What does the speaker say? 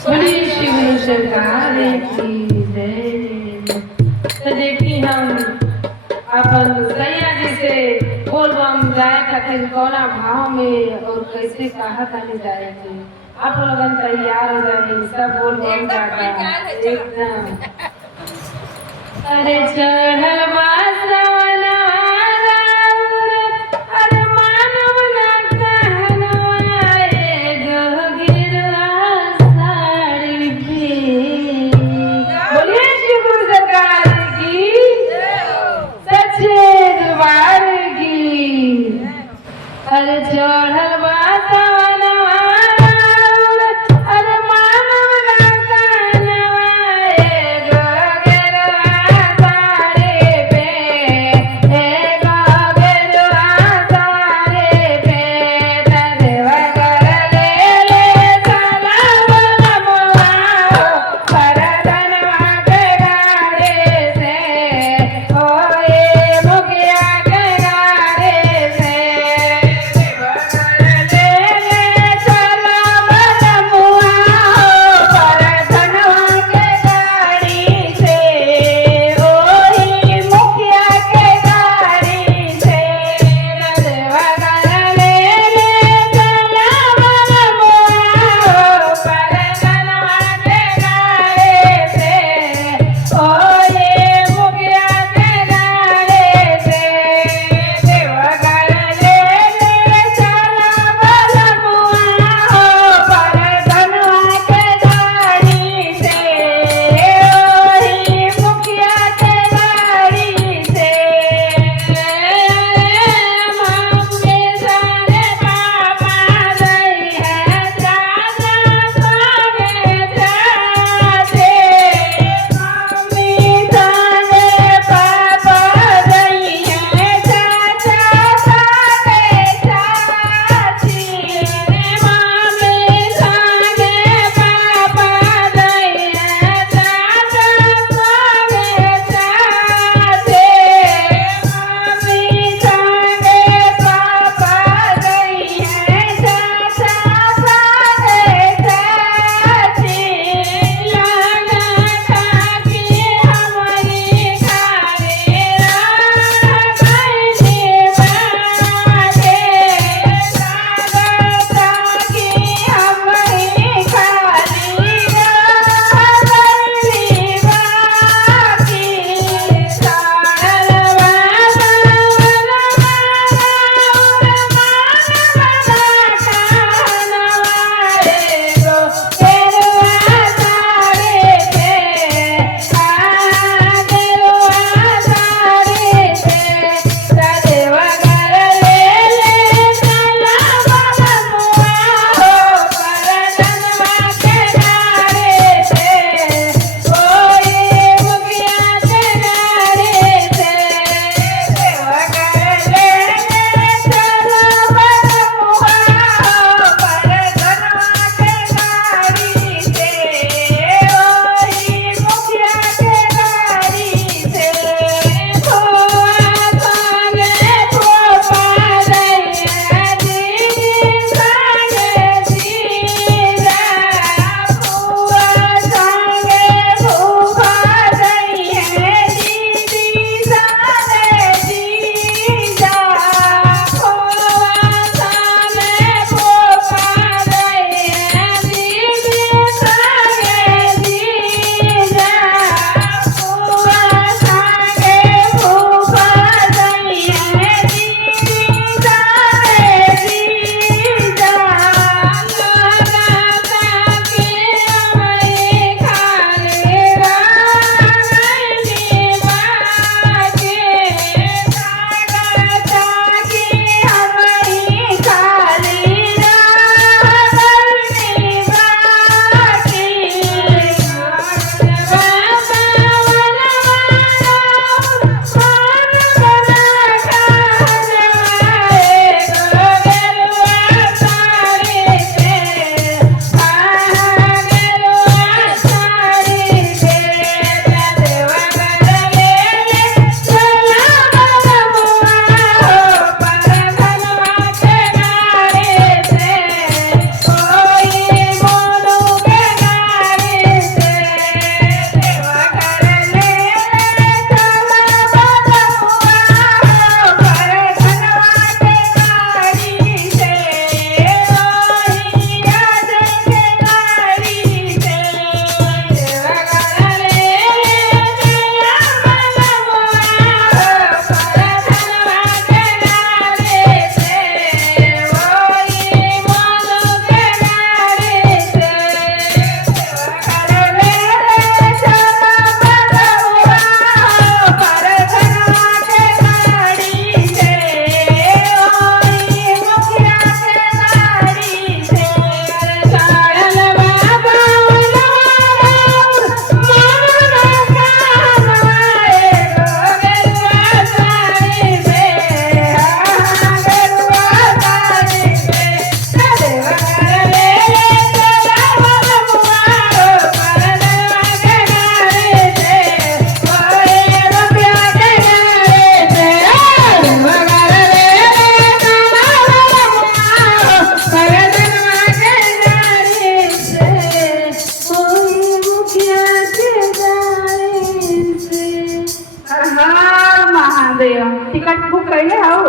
बोलिए श्री गुरु सरकार की जय। तो देखी हम अपन सैया जी से बोल बम जाए खातिर कौना भाव में और कैसे कहा तानी जाए थे। आप लोगन तैयार हो जाए सब बोल बम जाता एकदम। अरे चढ़ल बासवना अरे मानव ना कहनवा एगो गिरवा साड़ी पे। बोलिए श्री गुरु सरकार की सच्चे दरबार की। अरे चढ़ल बासवना अरे मानव ना कहनवा एगो गिरवा साड़ी पे। पाठ फूक कइले हौ